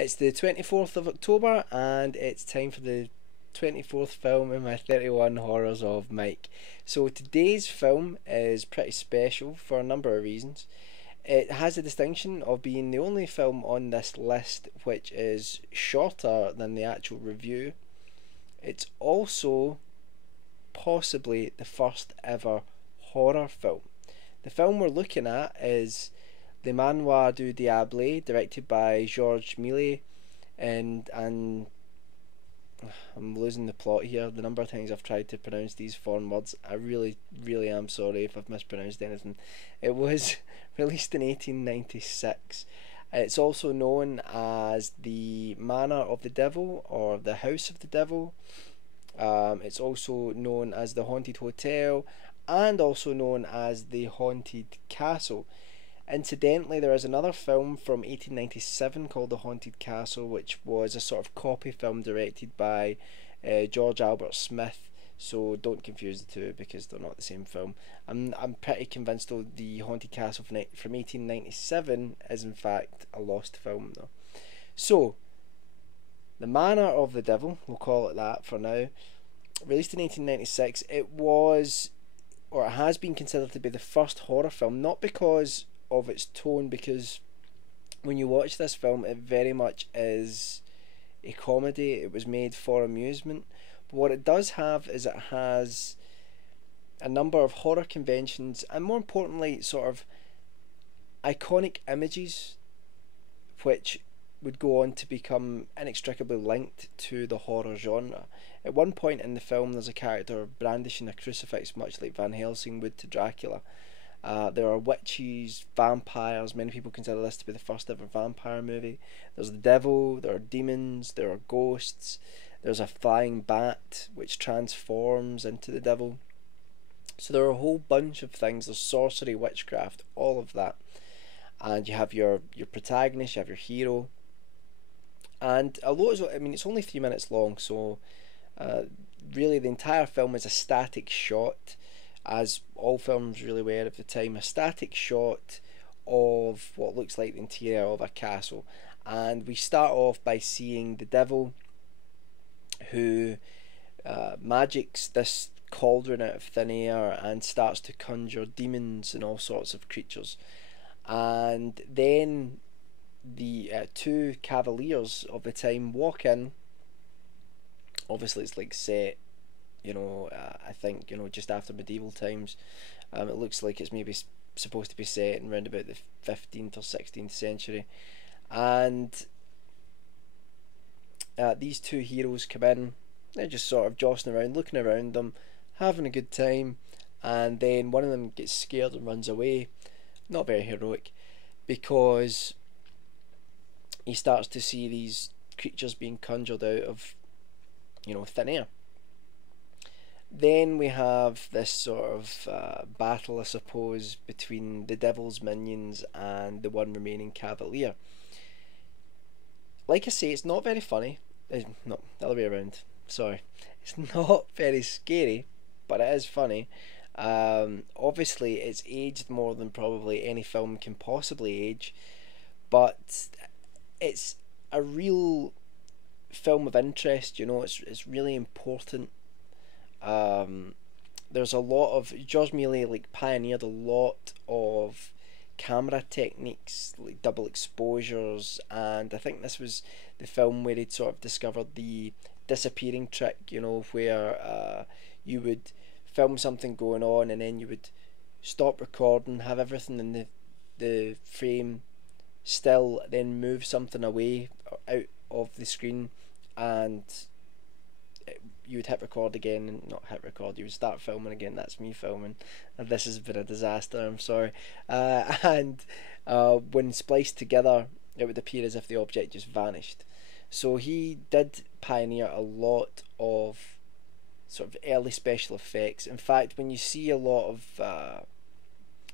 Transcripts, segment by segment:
It's the 24th of October, and it's time for the 24th film in my 31 Horrors of Mike. So today's film is pretty special for a number of reasons. It has the distinction of being the only film on this list which is shorter than the actual review. It's also possibly the first ever horror film. The film we're looking at is The Manoir du Diable, directed by Georges Méliès, and I'm losing the plot here. The number of times I've tried to pronounce these foreign words, I really, really am sorry if I've mispronounced anything. It was released in 1896. It's also known as The Manor of the Devil or The House of the Devil. It's also known as The Haunted Hotel and also known as The Haunted Castle. Incidentally, there is another film from 1897 called The Haunted Castle, which was a sort of copy film directed by George Albert Smith. So don't confuse the two because they're not the same film. I'm pretty convinced though The Haunted Castle from 1897 is in fact a lost film though. So The Manor of the Devil, we'll call it that for now, released in 1896. It was, or it has been considered to be the first horror film, not because of its tone, because when you watch this film it very much is a comedy. It was made for amusement, but what it does have is it has a number of horror conventions and more importantly sort of iconic images which would go on to become inextricably linked to the horror genre. At one point in the film there's a character brandishing a crucifix much like Van Helsing would to Dracula. There are witches, vampires. Many people consider this to be the first ever vampire movie. There's the devil, there are demons, there are ghosts. There's a flying bat which transforms into the devil. So there are a whole bunch of things. There's sorcery, witchcraft, all of that. And you have your protagonist, you have your hero. And although it's only 3 minutes long, so really the entire film is a static shot, as all films really were at the time, a static shot of what looks like the interior of a castle. And we start off by seeing the devil who magics this cauldron out of thin air and starts to conjure demons and all sorts of creatures. And then the two cavaliers of the time walk in. Obviously it's like set, I think, just after medieval times. It looks like it's maybe supposed to be set in around about the 15th or 16th century. And these two heroes come in. They're just sort of jostling around, looking around them, having a good time. And then one of them gets scared and runs away. Not very heroic, because he starts to see these creatures being conjured out of, thin air. Then we have this sort of battle, I suppose, between the devil's minions and the one remaining cavalier. Like I say, it's not very funny. No, the other way around. Sorry. It's not very scary, but it is funny. Obviously, it's aged more than probably any film can possibly age, but it's a real film of interest. It's really important. There's a lot of Georges Méliès pioneered a lot of camera techniques like double exposures, and I think this was the film where he'd sort of discovered the disappearing trick, where you would film something going on and then you would stop recording, have everything in the frame still, then move something away out of the screen, and you would hit record again, and not hit record, you would start filming again. That's me filming, and this has been a disaster, I'm sorry. And when spliced together it would appear as if the object just vanished. So he did pioneer a lot of sort of early special effects. In fact, when you see a lot of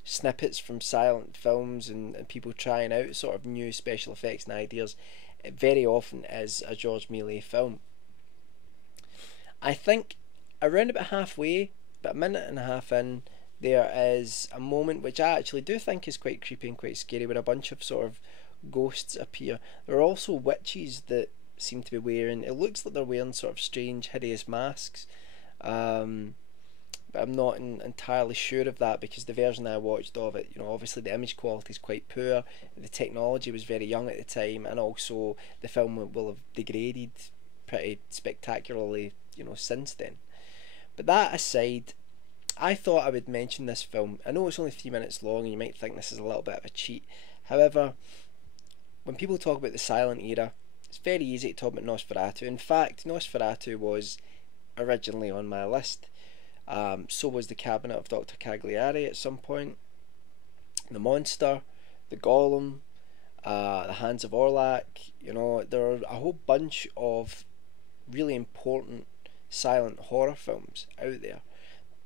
snippets from silent films and people trying out sort of new special effects and ideas, it very often is a Georges Méliès film. I think around about halfway, about a minute and a half in, there is a moment which I actually do think is quite creepy and quite scary, where a bunch of sort of ghosts appear. There are also witches that seem to be wearing. It looks like they're wearing sort of strange, hideous masks. Um, but I'm not entirely sure of that because the version I watched of it, obviously the image quality is quite poor. The technology was very young at the time, and also the film will have degraded pretty spectacularly, since then. But that aside, I thought I would mention this film. I know it's only 3 minutes long, and you might think this is a little bit of a cheat. However, when people talk about the silent era, it's very easy to talk about Nosferatu. In fact, Nosferatu was originally on my list. So was the Cabinet of Dr. Cagliari at some point. The Monster, the Golem, the Hands of Orlac. There are a whole bunch of really important silent horror films out there.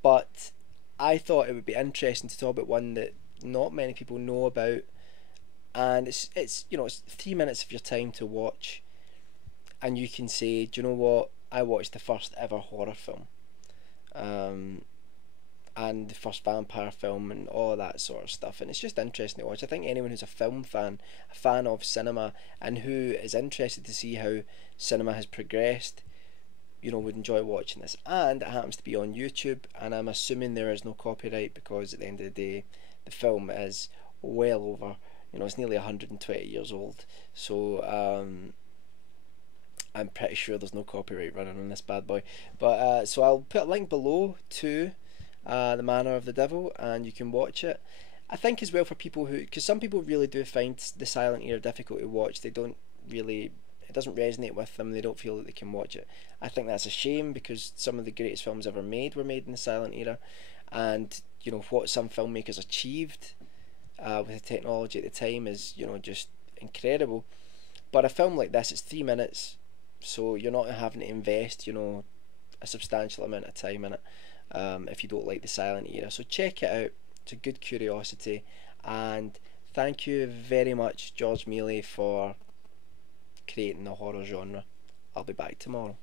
But I thought it would be interesting to talk about one that not many people know about, and it's 3 minutes of your time to watch, and you can say, do you know what? I watched the first ever horror film, and the first vampire film, and all of that sort of stuff, and it's just interesting to watch. I think anyone who's a film fan, a fan of cinema, and who is interested to see how cinema has progressed, would enjoy watching this. And it happens to be on YouTube, and I'm assuming there is no copyright because at the end of the day, the film is well over, it's nearly 120 years old. So I'm pretty sure there's no copyright running on this bad boy. But so I'll put a link below to The Manor of the Devil, and you can watch it. I think as well for people because some people really do find the silent era difficult to watch. They don't really, it doesn't resonate with them. They don't feel that they can watch it. I think that's a shame because some of the greatest films ever made were made in the silent era, and what some filmmakers achieved with the technology at the time is just incredible. But a film like this, it's 3 minutes, so you're not having to invest a substantial amount of time in it if you don't like the silent era. So check it out. It's a good curiosity, and thank you very much, George Mealy, for creating the horror genre. I'll be back tomorrow.